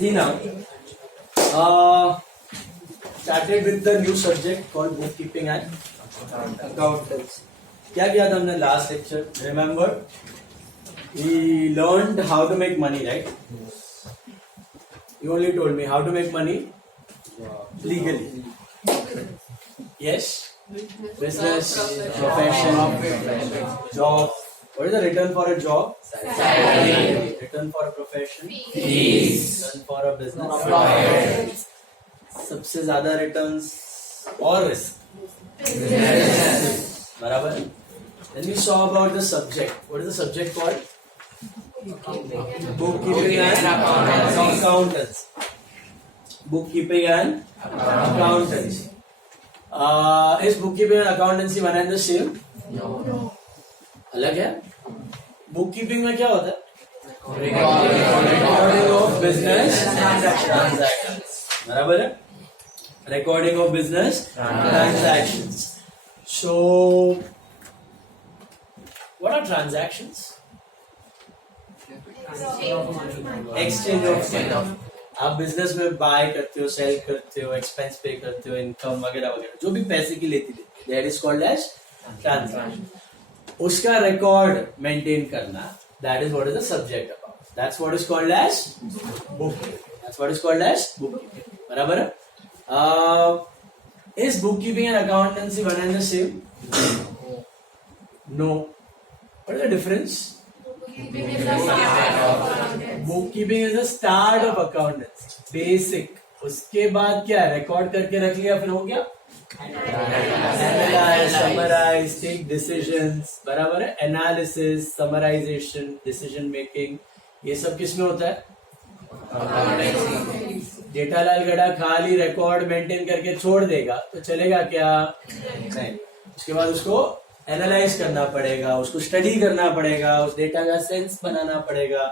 See now, started with the new subject called bookkeeping and accountancy. क्या किया था हमने last lecture? Remember, we learned how to make money, right? You only told me how to make money legally. Yes, business, profession, job. What is the return for a job? Salary. Return for a profession? Fees. Return for a business? Profit. सबसे ज्यादा returns और risk बराबर. Then we saw about the subject. What is the subject called? Bookkeeping and accountants. Bookkeeping and accountancy. Is bookkeeping and accountancy one and the same? No. अलग है. Bookkeeping में क्या होता है? Recording of business transactions. बराबर है. Recording of business transactions. So what are transactions? Exchange of money. आप business में बाय करते हो, सेल करते हो, एक्सपेंस पे करते हो, इनकम वगैरह वगैरह जो भी पैसे की लेती देती, that is called as transaction. उसका रिकॉर्ड मेंटेन करना, that is what is the subject about. That's what is called as bookkeeping. That's what is called as bookkeeping. बराबर है. Is bookkeeping and accountancy one and the same? No. What is the difference? Bookkeeping is the start of accountancy, basic. उसके बाद क्या, record करके रख लिया, फिर हो गया एनालाइज, समराइज, टेक डिसीजंस. बराबर है. एनालिसिस, समराइजेशन, डिसीजन मेकिंग, ये सब किसमें होता है? जेठालाल गड़ा खाली रिकॉर्ड मेंटेन करके छोड़ देगा तो चलेगा क्या? नहीं. उसके बाद उसको एनालाइज करना पड़ेगा, उसको स्टडी करना पड़ेगा, उस डेटा का सेंस बनाना पड़ेगा.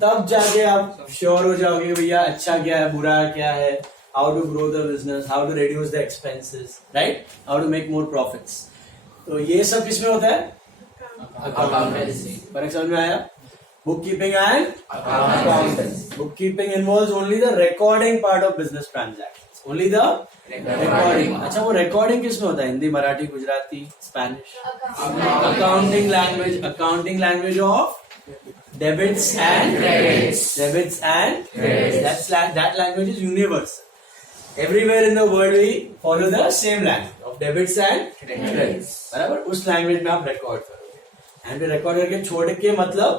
तब जाके आप श्योर हो जाओगे कि भैया अच्छा क्या है, बुरा क्या है, how to grow the business, how to reduce the expenses, right? How to make more profits. तो ये सब किसमें होता है? Accountancy. फर्क समझ में आया? Bookkeeping and accountancy. Bookkeeping involves only the recording part of business transactions. Only the recording. अच्छा, वो recording किसमें होता है? Hindi, Marathi, Gujarati, Spanish. Accounting language. Accounting language of debits and credits. Debits and credits. That language is universal. Everywhere in the world we follow the same language of debits and credits. बराबर. उस language में आप record करोगे. And record करके छोड़ के मतलब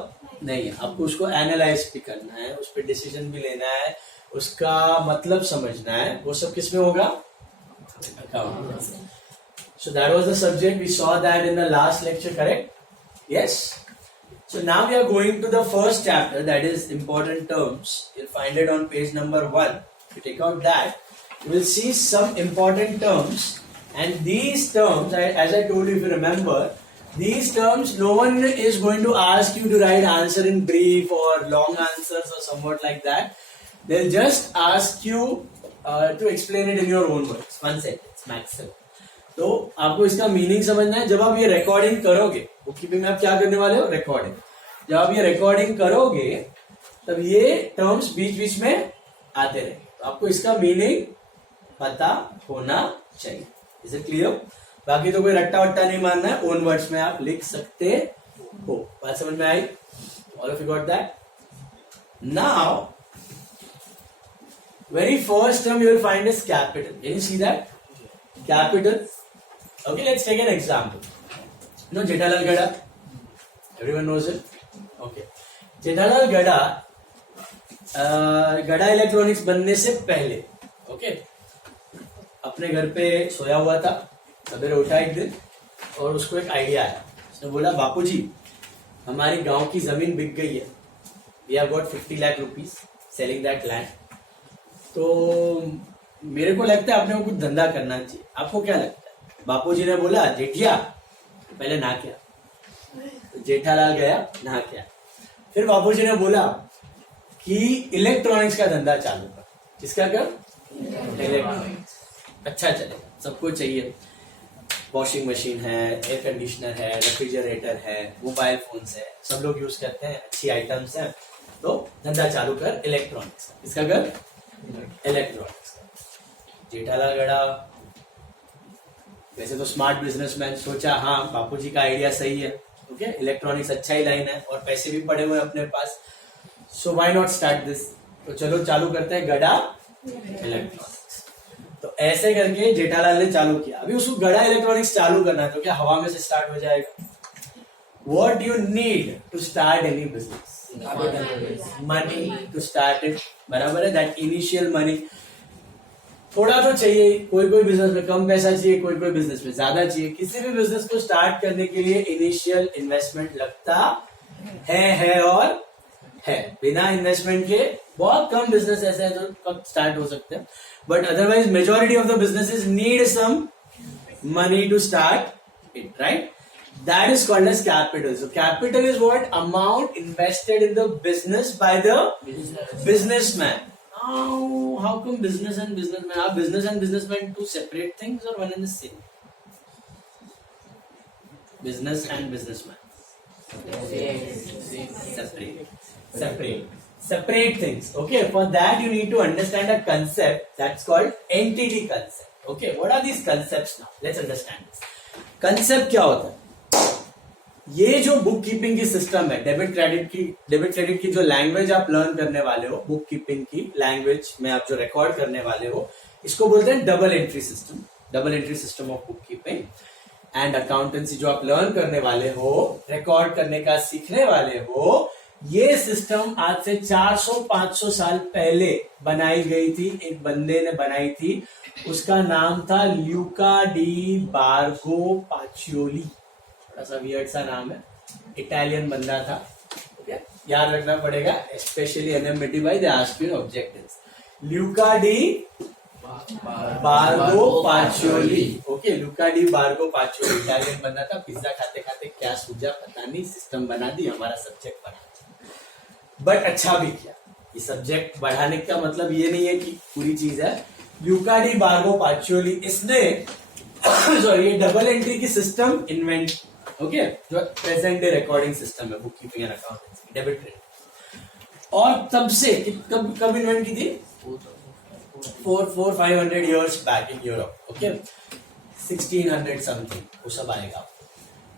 नहीं है, आपको उसको एनालाइज भी करना है, उस पर डिसीजन भी लेना है, उसका मतलब समझना है. वो सब किसमें होगा? Account. So that was the subject. We saw that in the last lecture, correct? Yes. So now we are going to the first chapter, that is important terms. You'll find it on page number 1. If you take out that, you will see some important terms, and these terms, as I told you, if you remember, these terms, no one is going to ask you to write answer in brief or long answers or somewhat like that. They'll just ask you to explain it in your own words, one sentence maximum. तो आपको इसका meaning समझना है. जब आप ये recording करोगे, bookkeeping में आप क्या करने वाले हो? रिकॉर्डिंग. जब आप ये रिकॉर्डिंग करोगे तब ये टर्म्स बीच बीच में आते रहेंगे. तो आपको इसका मीनिंग पता होना चाहिए. Is it clear? बाकी तो कोई रट्टा वट्टा नहीं मारना है, ओन वर्ड्स में आप लिख सकते हो. बात समझ में आई? All of you got that? Now very first term you will find is capital. Can you see that? Capital. Okay, let's take an example. You know Jethalal Gada? Everyone knows it? Okay. Jethalal Gada, गड़ा electronics बनने से पहले, okay, अपने घर पे सोया हुआ था. सवेरे उठा एक दिन और उसको एक आइडिया आया. उसने बोला, बापूजी हमारी गांव की जमीन बिक गई है. We have got 50 lakh rupees selling that land. तो मेरे को लगता है आपने को कुछ धंधा करना चाहिए. आपको क्या लगता है? बापूजी ने बोला, जेठिया पहले नहा क्या. तो जेठालाल गया, नहा क्या. फिर बापूजी ने बोला कि इलेक्ट्रॉनिक्स का धंधा चालू कर. किसका कर? इलेक्ट्रॉनिक्स. अच्छा चलेगा, सबको चाहिए. वॉशिंग मशीन है, एयर कंडीशनर है, रेफ्रिजरेटर है, मोबाइल फोन्स है, सब लोग यूज करते हैं, अच्छी आइटम्स हैं. तो धंधा चालू कर इलेक्ट्रॉनिक्स। इसका कर इलेक्ट्रॉनिक्स। जेठालाल गड़ा वैसे तो स्मार्ट बिजनेसमैन, सोचा हाँ बापूजी का आइडिया सही है, ओके इलेक्ट्रॉनिक्स अच्छा ही लाइन है और पैसे भी पड़े हुए अपने पास, so why not start this. तो चलो चालू करते हैं गड़ा इलेक्ट्रॉनिक्स। तो ऐसे करके जेठालाल ने चालू किया। अभी उसको गड़ा इलेक्ट्रॉनिक्स चालू करना है तो क्या हवा में से स्टार्ट हो जाएगा? What you need to start any business? Money to start it, बराबर है? That initial money थोड़ा तो चाहिए। कोई कोई बिजनेस में कम पैसा चाहिए, कोई कोई बिजनेस में ज्यादा चाहिए। किसी भी बिजनेस को स्टार्ट करने के लिए इनिशियल इन्वेस्टमेंट लगता है और है। बिना इन्वेस्टमेंट के बहुत कम बिजनेस ऐसे हैं जो स्टार्ट हो सकते हैं, but otherwise majority of the businesses need some money to start it, right? That is called as capital. So capital is what? Amount invested in the business by the businessman. Now, how come business and businessman? Are business and businessman two separate things or one and the same? Business and businessman. Separate things. Okay. For that you need to understand a concept that's called entity concept. Okay. What are these concepts now? Let's understand this. Concept क्या होता है? ये जो book keeping की system है, debit credit की जो language आप लर्न करने वाले हो, बुक कीपिंग की लैंग्वेज में आप जो रिकॉर्ड करने वाले हो, इसको बोलते हैं double entry system. Double entry system of bookkeeping and accountancy जो आप लर्न करने वाले हो, रिकॉर्ड करने का सीखने वाले हो, ये सिस्टम आज से 400-500 साल पहले बनाई गई थी। एक बंदे ने बनाई थी, उसका नाम था ल्यूका डी बार्गो पाचियोली। थोड़ा सा वियर्ड सा नाम है, इटालियन बंदा था, ओके याद रखना पड़ेगा, specially NMT by they ask you objectives. Luca di Borgo Pacioli, okay Luca di Borgo Pacioli Italian बंदा था। पिज्जा खाते खाते क्या सूझा पता नहीं, सिस्टम बना दी, हमारा सब्जेक्ट बना दिया, बट अच्छा भी किया। ये सब्जेक्ट बढ़ाने का मतलब ये नहीं है कि पूरी चीज है। ल्यूका डी बार्गो पाचियोली, इसने सॉरी ये डबल एंट्री की सिस्टम इन्वेंट, ओके जो प्रेजेंट डे रिकॉर्डिंग सिस्टम है book keeping and accountancy, debit credit. और तब से कब इन्वेंट की थी? 400-500 years back in Europe, okay 1600 something वो सब आएगा।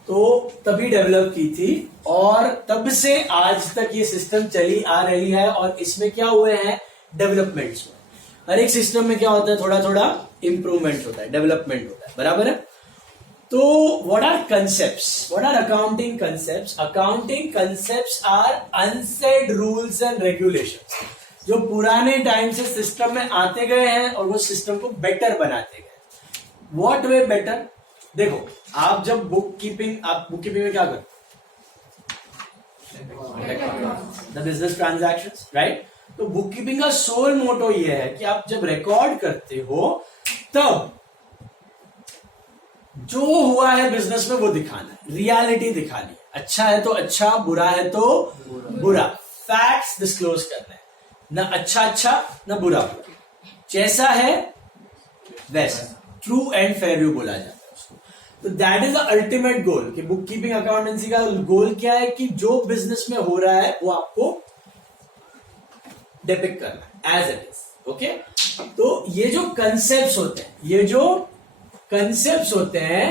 तो तभी डेवलप की थी और तब से आज तक ये सिस्टम चली आ रही है। और इसमें क्या हुए हैं? डेवलपमेंट्स। हर एक सिस्टम में क्या होता है? थोड़ा थोड़ा इंप्रूवमेंट होता है, डेवलपमेंट होता है, बराबर है? तो what are concepts? What are accounting concepts? Accounting concepts are unsaid rules and regulations जो पुराने टाइम से सिस्टम में आते गए हैं और वो सिस्टम को बेटर बनाते गए। What way better? देखो आप जब बुक कीपिंग में क्या करते? The business transactions, right? तो बुक कीपिंग का सोल मोटो ये है कि आप जब रिकॉर्ड करते हो तब जो हुआ है बिजनेस में वो दिखाना है, रियलिटी दिखानी है। अच्छा है तो अच्छा, बुरा है तो बुरा, फैक्ट्स डिस्क्लोज करना है, ना अच्छा ना बुरा, जैसा है वैसा, ट्रू एंड फेयर व्यू बोला जाता है उसको। तो that is the ultimate goal कि बुक कीपिंग अकाउंटेंसी का गोल क्या है कि जो बिजनेस में हो रहा है वो आपको डिपिक्ट करना है एज इट इज, ओके? तो ये जो कंसेप्ट्स होते हैं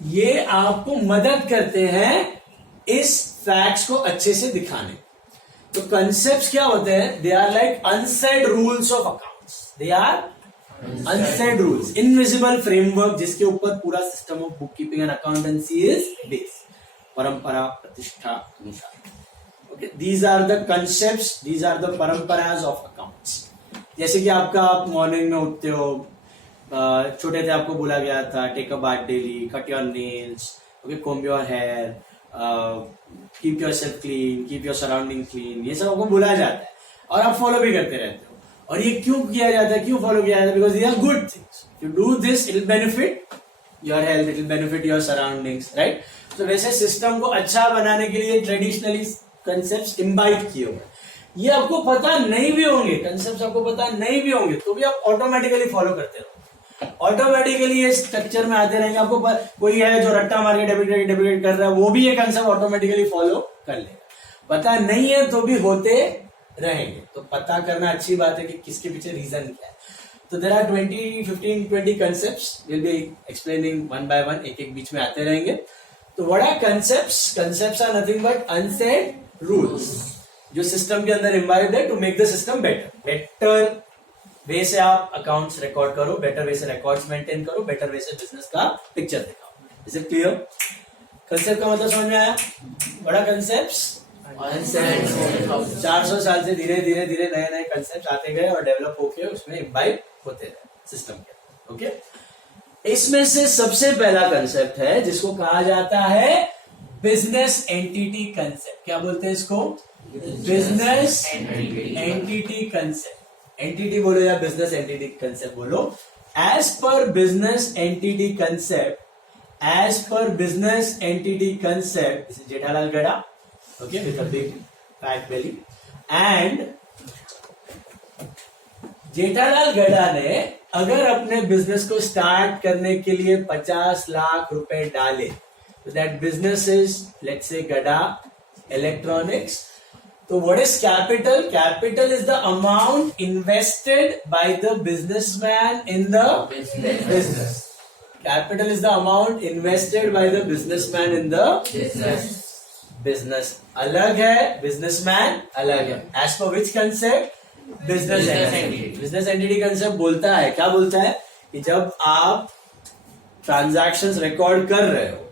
ये आपको मदद करते हैं इस फैक्ट्स को अच्छे से दिखाने। तो कंसेप्ट्स क्या होते हैं? They are like unsaid rules of accounts. They are unsaid rules, invisible framework जिसके ऊपर पूरा system of bookkeeping and accountancy is based, परंपरा प्रतिष्ठा अनुसार। Okay, these are the concepts, these are the परंपराज ऑफ अकाउंट्स। जैसे कि आपका आप मॉर्निंग में उठते हो, छोटे थे आपको बोला गया था take a bath daily, cut your nails, okay, comb your hair, keep yourself clean, keep your surrounding clean, ये सब आपको बोला जाता है और आप फॉलो भी करते रहते हो। और ये क्यों किया जाता है, क्यों फॉलो किया जाता है? Because they are good things. You do this, it will benefit your health, it will benefit your surroundings, right? तो वैसे सिस्टम को अच्छा बनाने के लिए ट्रेडिशनली कंसेप्ट इम्बाइब किए हुए, ये आपको पता नहीं भी होंगे, कंसेप्ट आपको पता नहीं भी होंगे तो भी आप ऑटोमेटिकली फॉलो करते रहो, ऑटोमेटिकली ये स्ट्रक्चर में आते रहेंगे। आपको कोई है जो रट्टा मार के डेबिट कर रहा है, वो भी ये कंसेप्ट ऑटोमेटिकली फॉलो कर लेगा। पता नहीं है तो भी होते रहेंगे। तो पता करना अच्छी बात है कि किसके पीछे रीजन क्या है। तो there are 15-20 concepts, will be explaining one by one, एक एक बीच में आते रहेंगे। तो what are concepts? Concepts are nothing but unsaid rules जो सिस्टम के अंदर इम्बाइब्ड है to make the system better way से आप अकाउंट्स रिकॉर्ड करो, बेटर वे से रिकॉर्ड्स मेंटेन करो, बेटर वे से बिजनेस का पिक्चर दिखाओ। Is it clear? कंसेप्ट का मतलब समझ में आया? बड़ा कंसेप्ट 400 साल से धीरे धीरे धीरे नए नए कंसेप्ट आते गए और डेवलप होके उसमें इम्बाइब होते रहे सिस्टम के। ओके, इसमें से सबसे पहला कंसेप्ट है जिसको कहा जाता है बिजनेस एंटिटी कंसेप्ट। क्या बोलते हैं इसको? Business entity concept. एंटिटी बोलो या बिजनेस एंटिटी कंसेप्ट बोलो। As per business entity concept, as per business entity concept, this is Jethalal Gada, okay, with a big fat belly, and Jethalal Gada ने अगर अपने बिजनेस को स्टार्ट करने के लिए 50 लाख रुपए डाले, तो that business is let's say गड़ा इलेक्ट्रॉनिक्स। तो what is capital? Capital is the amount invested by the businessman in the business. Capital is the amount invested by the businessman in the business. अलग है, businessman अलग है. As per which concept? Business entity. Business entity concept बोलता है, क्या बोलता है कि जब आप ट्रांजैक्शंस रिकॉर्ड कर रहे हो,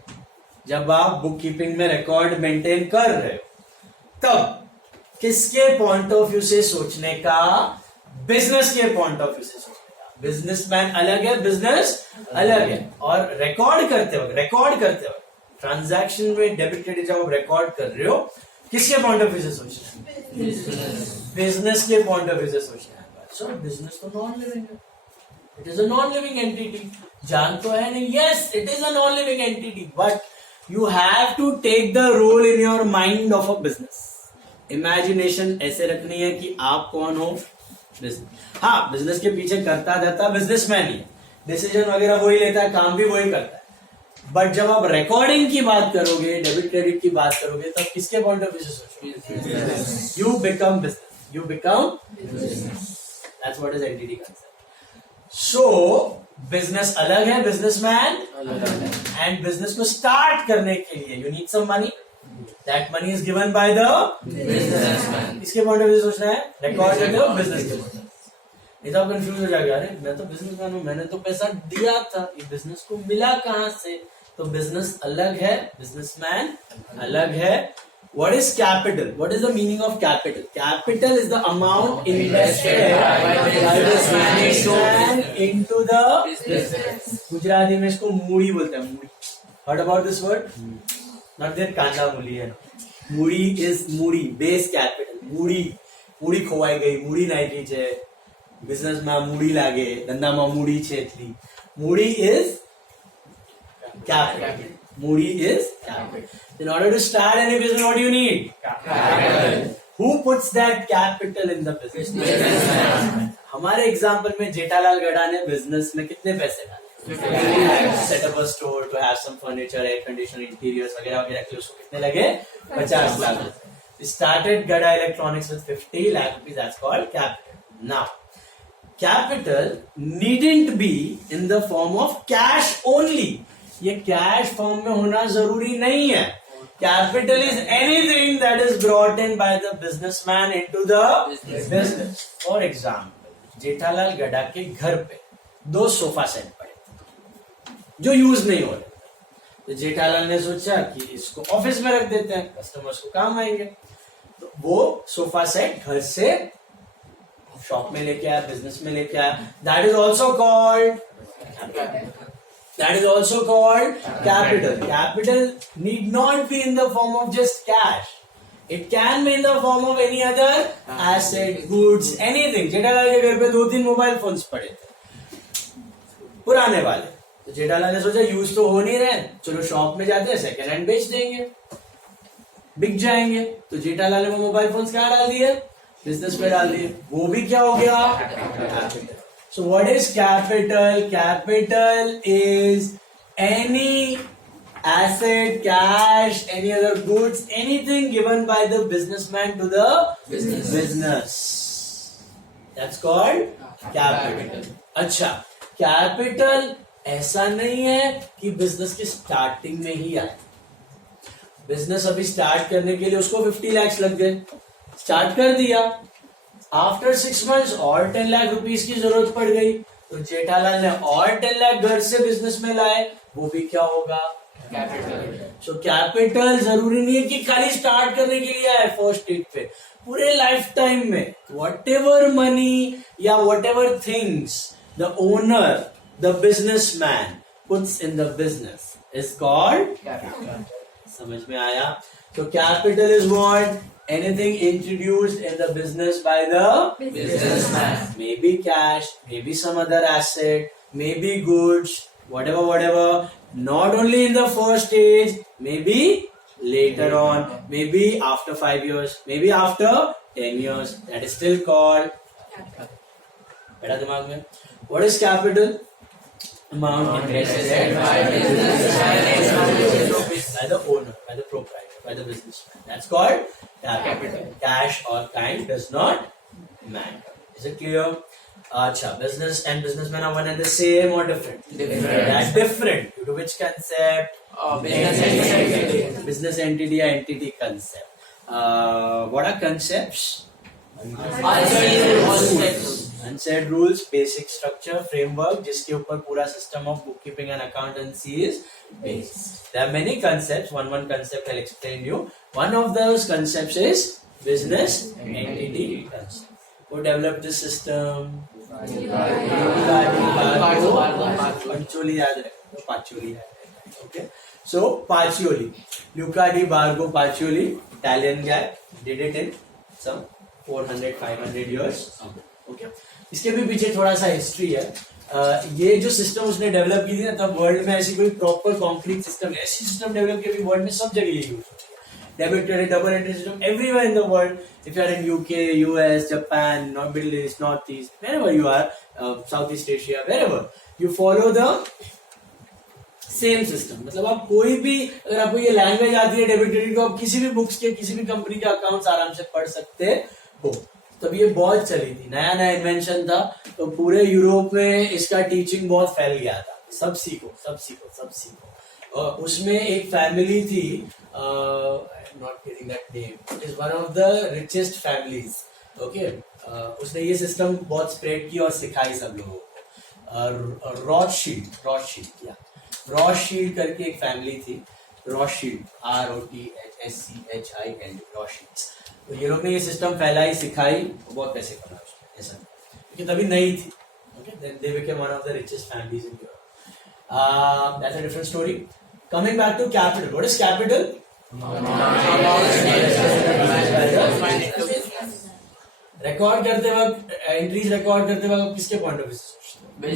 जब आप बुक कीपिंग में रिकॉर्ड मेंटेन कर रहे हो, तब किसके पॉइंट ऑफ व्यू से सोचने का? बिजनेस के पॉइंट ऑफ व्यू से सोचने का। बिजनेसमैन अलग है, बिजनेस अलग है। और रिकॉर्ड करते वक्त ट्रांजैक्शन में डेबिट क्रेडिट जब आप रिकॉर्ड कर रहे हो, किसके पॉइंट ऑफ व्यू से सोचना है? बिजनेस के पॉइंट ऑफ व्यू से सोचना है। सो बिजनेस तो नॉन लिविंग है, it is a non living entity. जान तो है नहीं, yes it is a non living entity, but you have to take the role in your mind of a business. Imagination ऐसे रखनी है कि आप कौन हो? हाँ, बिजनेस के पीछे करता धरता बिजनेसमैन ही है, डिसीजन वगैरह वही लेता है, काम भी वही करता है। बट जब आप रिकॉर्डिंग की बात करोगे, डेबिट क्रेडिट की बात करोगे, तब किसके पॉइंट ऑफ व्यू से सोचोगे? You become business, you become that's what is entity concept. So business अलग है, बिजनेसमैन एंड बिजनेस को स्टार्ट करने के लिए you need some money. That money is given by the businessman. इसके पॉइंट ऑफ व्यू सोचना है, रिकॉर्ड करते हो बिजनेस के पॉइंट। नहीं तो आप कंफ्यूज हो जाएगा, अरे मैं तो बिजनेसमैन हूं, मैंने तो पैसा दिया था, ये बिजनेस को मिला कहां से? तो बिजनेस अलग है, बिजनेसमैन अलग है। What is capital? What is the meaning of capital? Capital is the amount invested by the businessman into the business. Gujarati में इसको मूड़ी बोलते हैं, मूड़ी। Heard about this word? Not that कांदा मूली है, मूड़ी इज मूड़ी, बेस कैपिटल। मूड़ी खोवाई गई, मूड़ी नाइटी છે, बिजनेस માં મૂડી લાગે, ધંધામાં મૂડી છે એટલી। મૂડી is capital. મૂડી is capital. In order to start any business, what do you need? Capital. Who puts that capital in the business? हमारे एग्जाम्पल में जेठालाल गड़ा ने बिजनेस में कितने पैसे डाले? Set up a store to have some furniture, air conditioner, interiors वगैरह वगैरह के उसको कितने लगे? 50 लाख रुपए। Started Gada Electronics with 50 lakh rupees. That's called capital. Now, capital needn't be in the form of cash only. ये कैश फॉर्म में होना जरूरी नहीं है। Capital is anything that is brought in by the businessman into the business. For example, Jethalal गड़ा के घर पे 2 सोफा सेट पड़े जो यूज नहीं हो रहे, तो जेठालाल ने सोचा कि इसको ऑफिस में रख देते हैं, कस्टमर्स को काम आएंगे। तो वो सोफा सेट घर से शॉप में लेके आया, बिजनेस में लेके आया। That is also called capital. Capital need not be in the form of just cash, it can be in the form of any other asset, goods, anything. Jethalal के घर पे 2-3 मोबाइल फोन्स पड़े थे पुराने वाले, तो जेठालाल ने सोचा यूज तो हो नहीं रहे, चलो शॉप में जाते हैं, सेकेंड हैंड बेच देंगे, बिक जाएंगे। तो जेठालाल ने वो मोबाइल फोन्स कहाँ डाल दिए? बिजनेस में डाल दिए। वो भी क्या हो गया? Capital. So what is capital? Capital is any asset, cash, any other goods, anything given by the businessman to the business. That's called capital. अच्छा, capital ऐसा नहीं है कि बिजनेस की स्टार्टिंग में ही आए. बिजनेस अभी स्टार्ट करने के लिए उसको 50 lakhs लग गए, स्टार्ट कर दिया. आफ्टर 6 months और 10 लाख रुपीस की जरूरत पड़ गई, तो जेठालाल ने और 10 लाख घर से बिजनेस में लाए, वो भी क्या होगा? कैपिटल. सो कैपिटल जरूरी नहीं है कि खाली स्टार्ट करने के लिए आए फर्स्ट स्टेज पे, पूरे लाइफ टाइम में वॉट एवर मनी या what ever things the owner, the businessman puts in the business is called capital. समझ में आया? So capital is what? Anything introduced in the business by the businessman. Maybe cash, maybe some other asset, maybe goods, whatever. Not only in the first stage, maybe later on, maybe after 5 years, maybe after 10 years. That is still called capital. बैठा दिमाग में? What is capital? Amount invested by the owner, by the proprietor, by the businessman. That's called capital. Cash or kind does not matter. Is it clear? Acha, business and businessman are one and the same or different? Different. That's different. Due to which concept? Business entity. Business entity or entity concept. What are concepts? Unsaid rules, basic structure, framework, जिसके ऊपर पूरा system of bookkeeping and accountancy is based. There are many concepts. One concept I'll explain you. One of those concepts is business entity concept. Who developed this system? Pacioli याद रखो, Pacioli. Okay. So Pacioli, Luca di Bargo Pacioli, Italian guy, did it in some 400-500 years. Okay. इसके भी पीछे थोड़ा सा history है. ये जो सिस्टम उसने डेवलप की थी ना, तब वर्ल्ड में ऐसी कोई प्रॉपर कॉन्क्रीट सिस्टम, ऐसी सिस्टम डेवलप की वर्ल्ड में सब जगह ये यूज होती है. Debit credit double entry system everywhere in the world. If you are in UK, US, Japan, north middle east, north east, wherever you are, south east Asia, wherever you follow the same system. मतलब आप कोई भी, अगर आपको ये language आती है debit credit को, आप किसी भी बुक्स के, किसी भी कंपनी के अकाउंट्स आराम से पढ़ सकते हो. तब ये बहुत चली थी, नया नया इन्वेंशन था, तो पूरे यूरोप में इसका टीचिंग बहुत फैल गया था. सब सीखो, सब सीखो, सब सीखो. और उसमें एक फैमिली थी, not getting that name, it is one of the richest families. Okay. उसने ये सिस्टम बहुत स्प्रेड की और सिखाई सब लोगों को. रॉथशील्ड करके एक फैमिली थी, रॉथशील्ड, ROTHSCHILD, रॉथशील्ड. तो ये लोग ने ये सिस्टम फैलाई, सिखाई, बहुत पैसे कमाए उसमें. ऐसा क्योंकि तभी नई थी. Okay. They became one of the richest families in Europe. That's a different story. Coming back to capital. What is capital? Record करते वक्त, एंट्रीज रिकॉर्ड करते वक्त किसके पॉइंट ऑफ व्यू से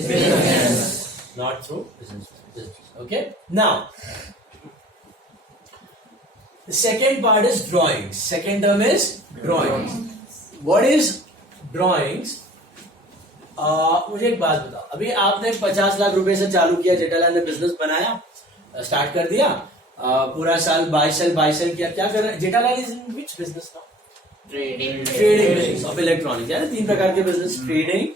सोचते? Not through business. Okay. Now the second part is drawings. Second term is drawings. What is drawings? मुझे एक बात बताओ. अभी आपने 50 लाख रुपए से चालू किया, जेठालाल ने बिजनेस बनाया, स्टार्ट कर दिया, पूरा साल बाय सेल किया. क्या कर रहे हैं Jethalal? Is in which business now? Trading of electronics. यानी 3 प्रकार के बिजनेस: ट्रेडिंग,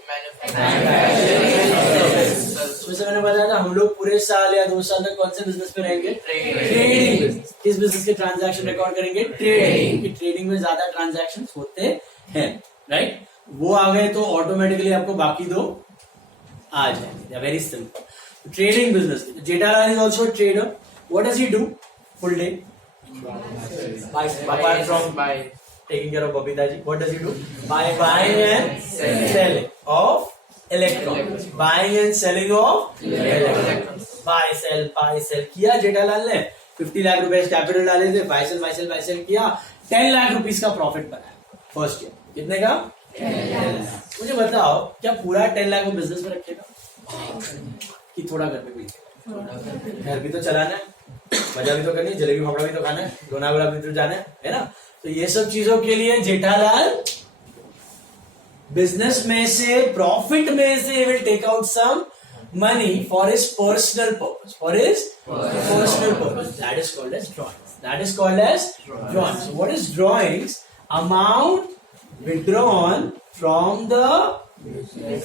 मैंने बताया था हम लोग पूरे साल या 2 साल तक कौन से बिजनेस पे रहेंगे? Trading business. किस बिजनेस के ट्रांजैक्शन रिकॉर्ड करेंगे? ट्रेडिंग. ट्रेडिंग में ज्यादा ट्रांजैक्शन होते हैं, राइट? वो आ गए तो ऑटोमेटिकली आपको बाकी 2 आ जाएंगे. Very simple. Trading business. Jethalal is also trader. What does he do full day? Apart from taking care of Babita ji, what does he do? Buying and selling of electronics. Buying and selling of electronics. Buy sell किया जेठालाल ने. 50 लाख रुपए capital डाले थे, bye cell किया, 10 lakh rupees का profit बनाया first year. कितने का? 10 लाख. मुझे बताओ, क्या पूरा 10 लाख वो बिजनेस में रखेगा कि थोड़ा घर पे भी? घर भी तो चलाना है, मजा भी तो करनी है, जलेबी फाफड़ा भी तो खाना है, लोनावाला भी तो जाना है ना? तो ये सब चीजों के लिए जेठालाल बिजनेस में से, प्रॉफिट में से will take out some money for his personal purpose. For his personal purpose. That is called as drawings. That is called as drawings. So what is drawings? Amount withdrawn from the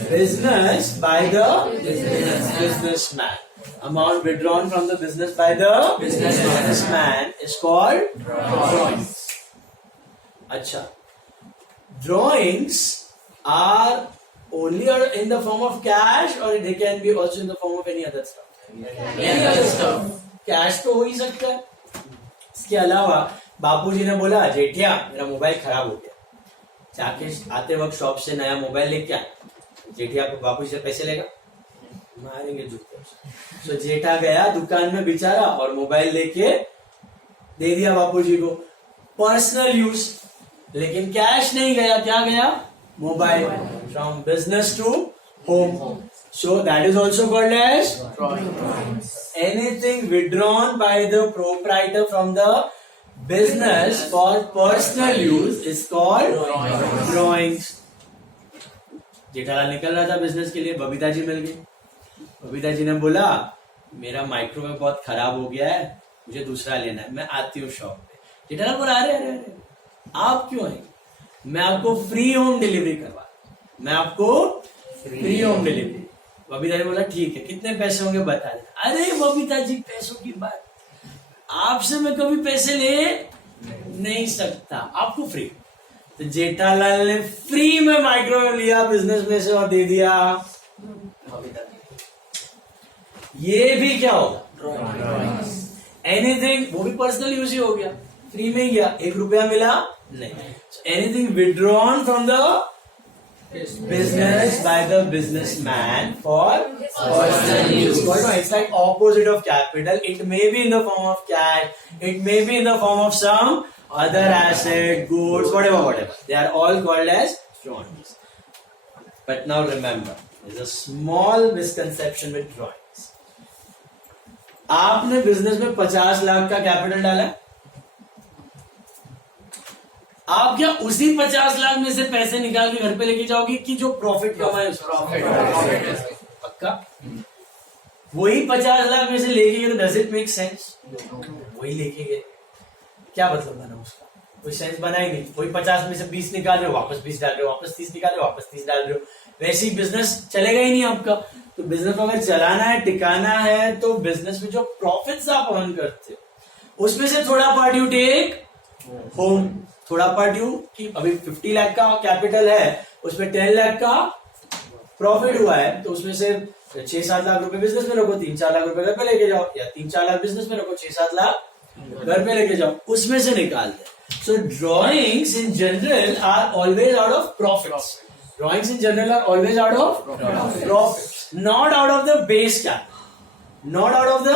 business by the businessman. Amount withdrawn from the business by the businessman is called drawings. Acha. Drawings are only in the form of cash or they can be also in the form of any other stuff. Any other stuff. Cash तो हो ही सकता है. इसके अलावा बापूजी ने बोला जेठिया मेरा mobile खराब हो गया. जाके आते वक्त शॉप से नया मोबाइल लेके आए. जेठिया को बापूजी से पैसे लेगा? मारेंगे जूते. तो जेठा गया दुकान में बेचारा और मोबाइल लेके दे दिया बापूजी को. Personal use. लेकिन कैश नहीं गया. क्या गया? Mobile. From business to home. So that is also called as drawings. Anything withdrawn by the proprietor from the business for personal use is called drawings. Jethalal निकल रहा था बिजनेस के लिए. बबीता जी मिल गई. बबीता जी ने बोला मेरा माइक्रोवेव बहुत खराब हो गया है, मुझे दूसरा लेना है, मैं आती हूँ शॉप पे. जेठालाल बोला अरे अरे अरे आप क्यों आएंगे? मैं आपको फ्री होम डिलीवरी करवा. मैं आपको free home delivery. Babita ji बोला ठीक है, कितने पैसे होंगे बता देना. अरे बबीता जी पैसों की बात, आपसे मैं कभी पैसे ले नहीं सकता, आपको फ्री. तो जेठालाल ने फ्री में माइक्रोवेव लिया बिजनेस में से और दे दिया बबीता जी. ये भी क्या होगा? एनीथिंग. वो भी पर्सनल यूज ही हो गया. फ्री में गया, 1 रुपया मिला नहीं. Anything withdrawn from the business by the businessman for personal use. It's like opposite of capital. It may be in the form of cash. It may be in the form of some other asset, goods, whatever. They are all called as drawings. But now remember, there's a small misconception with drawings. आपने business में 50 लाख का capital डाला. आप क्या उसी 50 लाख में से पैसे निकाल के घर पे लेके जाओगे कि जो प्रॉफिट कमाए उस प्रॉफिट? पक्का. वही 50 लाख में से लेके गए तो डज इट मेक सेंस? वही लेके गए, क्या मतलब बना उसका? कोई सेंस बना ही नहीं. वही 50 में से 20 निकाल रहे हो, वापस 20 डाल रहे हो, वापस 30 निकाल रहे हो, वापस 30 डाल रहे हो. वैसे ही बिजनेस चलेगा ही नहीं आपका. तो बिजनेस को अगर चलाना है, टिकाना है, तो बिजनेस में जो प्रॉफिट्स आप अर्न करते हो उसमें से थोड़ा पार्ट यू टेक होम. थोड़ा पार्ट यू कि अभी 50 लाख का कैपिटल है, उसमें 10 लाख का प्रॉफिट हुआ है, तो उसमें से 6-7 लाख रुपए बिजनेस में रखो, 3-4 लाख रुपए घर पे लेके जाओ, या 3-4 लाख बिजनेस में रखो, 6-7 लाख घर पे लेके जाओ, उसमें से निकाल दे. So drawings in general are always out of profits. Drawings in general are always out of profits, not out of the base capital, not out of the